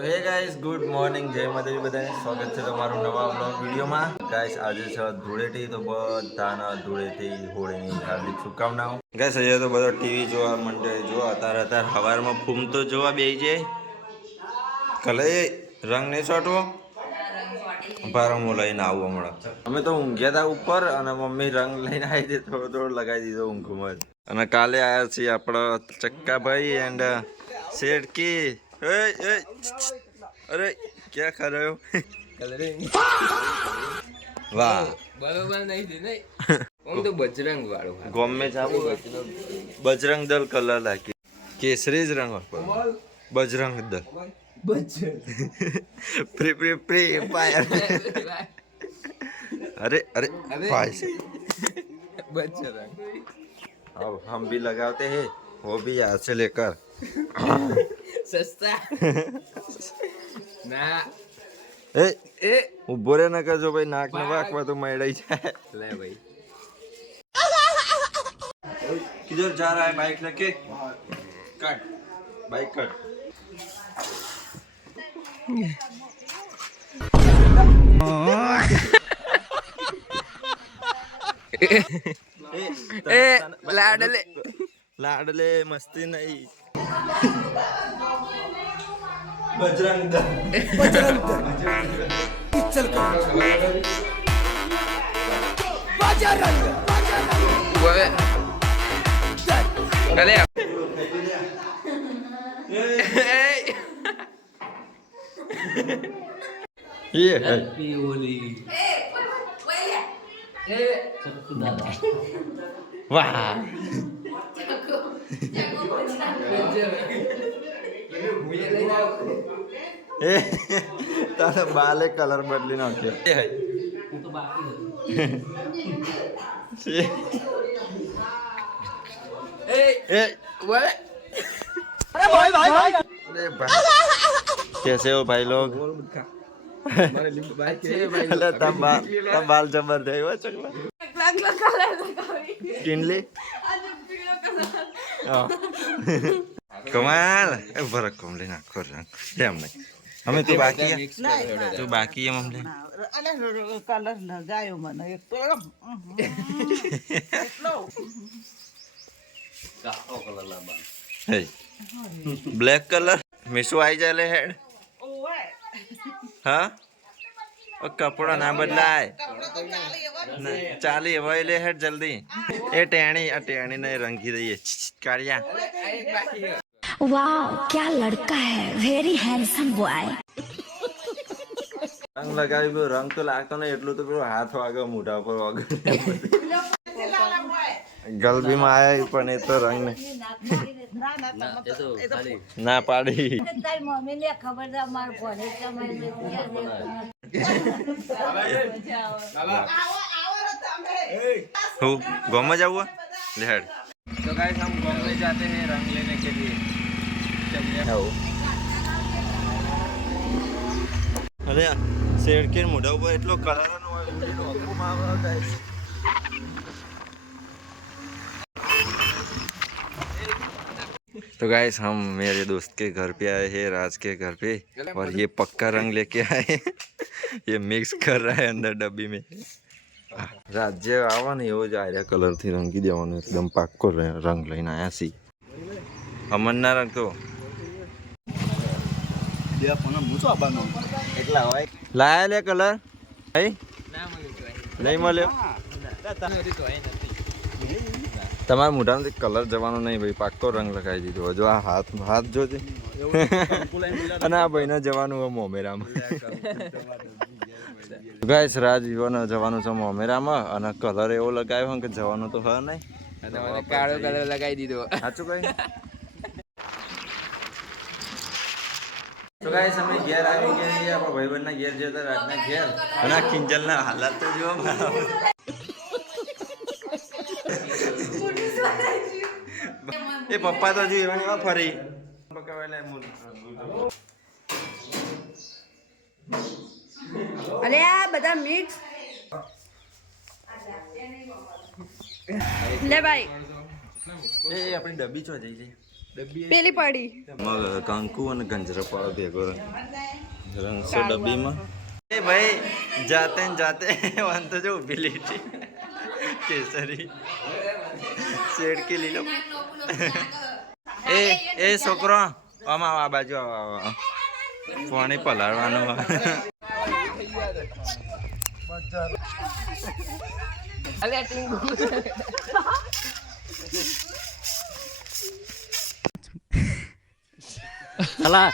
હે guys good morning જય માતાજી બધાને સ્વાગત છે તમારું નવા બ્લોગ વિડીયોમાં ગાઈસ આજે છે ધૂળેટી તો બધાના ધૂળેટી હોળીની હાર્દિક શુભકામનાઓ ગાઈસ અહીંયા તો બધો ટીવી જોવા મંડે જો અત્યારે સવારમાં ફૂમ તો જોવા બેસી જાય કલે રંગ નહીં છોટવો ભારો હું લઈને આવું હમણાં અમે તો ઊંઘ્યા હતા ઉપર અને મમ્મી રંગ લઈને આવી હતી થોડો લગાવી દીધો ઊંઘમાં અને કાલે આવ્યા છીએ આપણા ચક્કાભાઈ એન્ડ શેઠકી अरे क्या कर रहे हो कलरिंग वाह बरोबर नहीं थी नहीं हम तो बजरंग वालों गांव में जाओ बजरंग दल कलर लाके केसरी रंग Bajrang Dal pre pre pre fire अरे अरे भाई बजरंग अब हम भी लगाते हैं वो भी यहाँ से लेकर सस्ता ના એ ઉભો રે ન કરજો ભાઈ નાક ને વાકવા તો મળી જાય લે ભાઈ किधर जा रहा है बाइक लेके कट बाइक कट ए लाडले लाडले मस्ती नहीं बजरंग दल बजरंग दल चल बजरंग अरे ये हैप्पी होली वाह તારે બાલે કલર બદલી નાખ્યો कैसे हो भाई लोग तम बाल जबर थे वो चकला किनली कमाल बरक कमले ना कर हम नहीं हमें तो बाकी है तो बाकी है हमने कलर लगायो મને એક તો કાળો કલર લાવવાનો હે બ્લેક કલર મિસુ આવી જાય લે હેડ ઓય હા ઓ કપડા ના બદલાય ચાલી હવે લે હેડ જલ્દી એ ટેણી આ ટેણી ને રંગી દઈએ કાળિયા वाह क्या लड़का है वेरी हैंडसम बॉय रंग लगावी गयो रंग तो लागतो नहीं એટલું તો પેલો હાથ વાગે મોઢા પર વાગે ગલબી માં આયા પણ એ તો રંગ ને ના પાડી તારી મમ્મી ને ખબર છે અમાર ભણે તમારે હું ગામ में जाऊँ लेहड़ तो गाइस हम गांव में जाते हैं रंग लेने के लिए अरे शेर के मोढ़ा पर એટલો કલર નો ગાइस तो गाइस हम मेरे दोस्त के घर पे आए हैं राज के घर पे और ये पक्का रंग लेके आए ये मिक्स कर रहा है अंदर डब्बी में राज्य आवा ने एवो ज आर्या कलर थी रंगी देवानो एकदम पाक्को रंग लईने आया सी अमन ना रंग तो दे फोन मुचो आबानो એટલા હોય લાયા લે કલર હે નહીં મળ્યો તમારા મોઢામાંથી કલર જવાનો નહીં ભાઈ પાક્કો રંગ લગાવી દીધો જો આ હાથ હાથ જોજે અને આ ભાઈને જવાનું હોય મોમેરામાં ગાઈસ રાજ વિવાને જવાનું છે મોમેરામાં અને કલર એવો લગાવ્યો કે જવાનું તો હ નહીં કાળો કલર લગાવી દીધો સાચું કઈ તો ગાઈસ અમે ઘેર આવી ગયા છીએ આપણા ભાઈબંધના ઘેર જતા રાતના ઘેર અને આ કિંજલના હાલત તો જો એ પપ્પા તો હજી એમાં ફરી અલે આ બધા મિક્સ લે ભાઈ એ આપણી ડબ્બી ચો જઈ છે પેલી પડી કંકુ અને ગંજરા પાડો ભેગો રંગસો ડબ્બીમાં એ ભાઈ જાતે ને જાતે વાંધો જો ઊભી લીટી કેસરી શેડ કે લીલો એ છોકરો આમાં આ બાજુ આવા પાણી પલાળવાનું અલા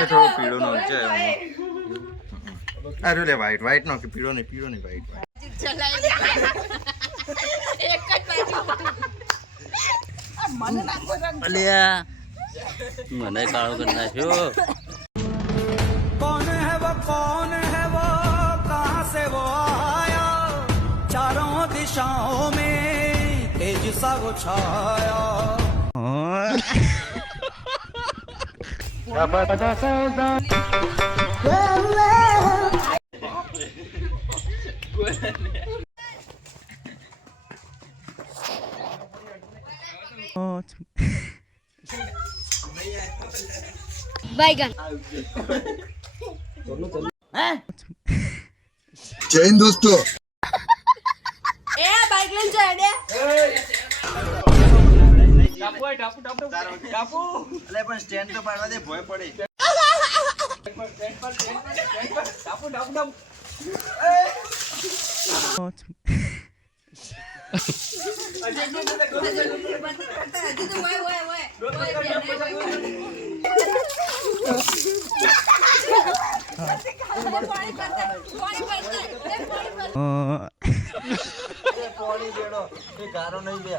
થોડો પીળો નો છે અરે લે વ્હાઈટ નો કે પીળો નહીં વ્હાઈટ મને નાખો રંગ અલ્યા મને કાળો કરી નાખ્યો कौन है वो कहाँ से वो आया चारों दिशाओं में तेज सा वो छाया बैगन जय हिंद दोस्तों એ બાઈક લઈને જાય ડે અલે પણ સ્ટેન્ડ તો પાડવા દે ભોય પડે પાણી બેડો એ ગારો નહીં લે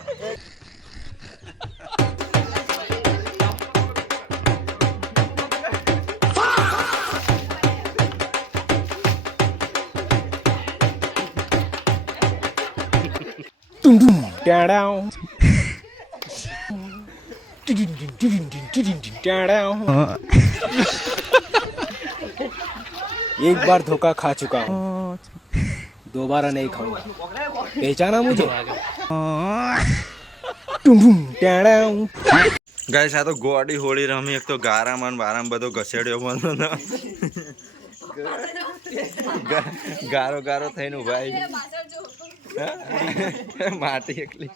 एक बार धोखा खा चुका हूँ दोबारा नहीं खाऊंगा पहचाना मुझे ગાઈસ આ તો ગોડી હોળી રમી એક તો ગારામાં બારામાં બધો ઘસેડ્યો મને ગારો ગારો થઈને ભાઈ માટી એકલી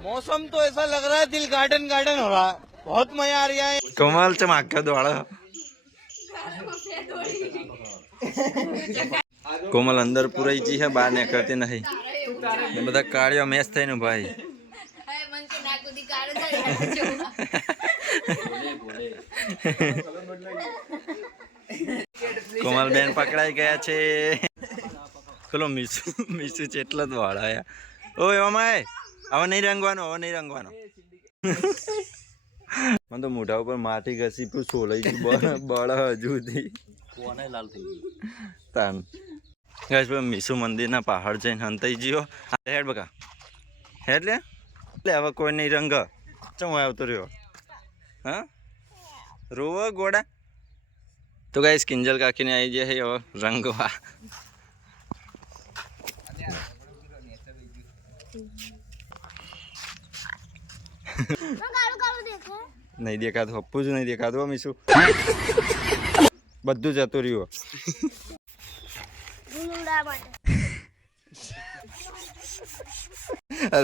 मौसम तो ऐसा लग रहा है दिल गार्डन गार्डन हो रहा है बहुत मजा आ रहा है કમાલ છે માખ્યા દોડો કોમલ અંદર પુરાઈ જી છે બહાર નીકળતી નહીં બધા કાળિયો મેચ થઈને ભાઈ કોમલ બેન પકડાઈ ગયા છે ચલો મીસુ જેટલા જ વાળાયા ઓય અમાય હવે નહીં રંગવાનો મને તો મોઢા ઉપર માટી ઘસી પણ સોલાઈ ગઈ બળ હજુ સુધી કોને લાલ થઈ ગયું તાન ગાઈસ ભાઈ મીસુ મંદિરના પહાડ જઈને હંતાઈ ગયો હેડ બકા હેડ લે હવે કોઈ નહીં રંગ ચમ આવતો રહ્યો હા રોવો ગોડા તો ગાઈસ કિંજલ કાકીને આવી જાય હવે રંગવા નહીં દેખાતું હપ્પું જ નહીં દેખાતું મીસુ બધું જતું રહ્યું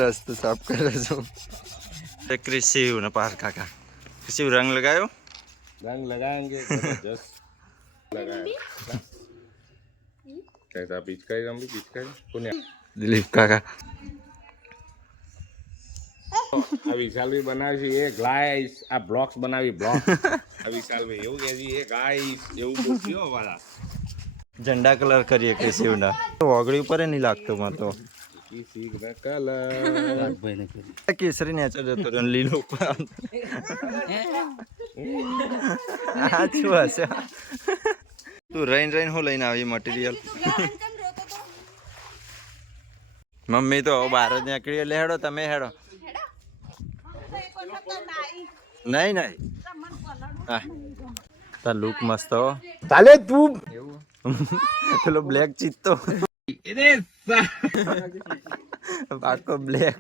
રસ્તો સાફ કરે છું कृषि ने पार काका कृषि रंग लगायो रंग लगाएंगे जबरदस्त लगाया कैसा पिचकारी रंग भी पिचकारी पुण्य दिलीप काका આ વિશાલભાઈ બનાવે છે એ ગ્લાઈસ આ બ્લોક્સ બનાવી બ્લોક આ વિશાલભાઈ એવું કહે છે એ ગાઈસ એવું બોલ્યો વાળા झंडा कलर करिए कृषि ना तो ओगड़ी ऊपर नहीं लागतो मैं तो किसी का कलर ભાઈ ને કરી केसरी नेचर जतो रन लीलो पर आ छु हसे तू रेन रेन हो लઈને આવી મટીરીયલ મમ્મી તો હવે બહાર જ નીકળી એટલે હેડો તમે હેડો. નહીં નહીં હા તાર લુક મસ્ત હો. ચાલે તું પેલો બ્લેક ચિત્તો આખો બ્લેક